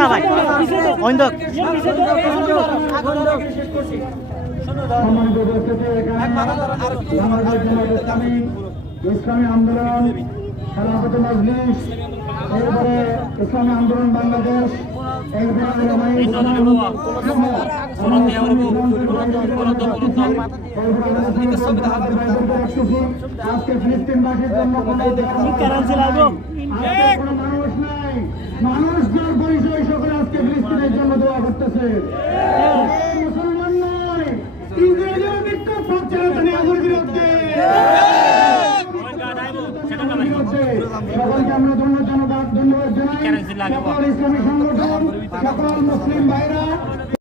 না ভাই অন্ধক ইসলামী আন্দোলন খেলাফত মজলিস, এরপরে ইসলামী আন্দোলন বাংলাদেশ, আজকে ফিলিস্তিনবাসীর জন্য কোনো মানুষ নাই, মানুষ যার পরিচয় সকলে আজকে ফিলিস্তিনের জন্য দোয়া করতেছে। মুসলমান নয়, ইংরেজের বিক্ষোভ প্রচারণা নেওয়ার বিরুদ্ধে সকলকে আমরা ধন্যবাদ জানাই। সকল ইসলামী সংগঠন, সকল মুসলিম ভাইরা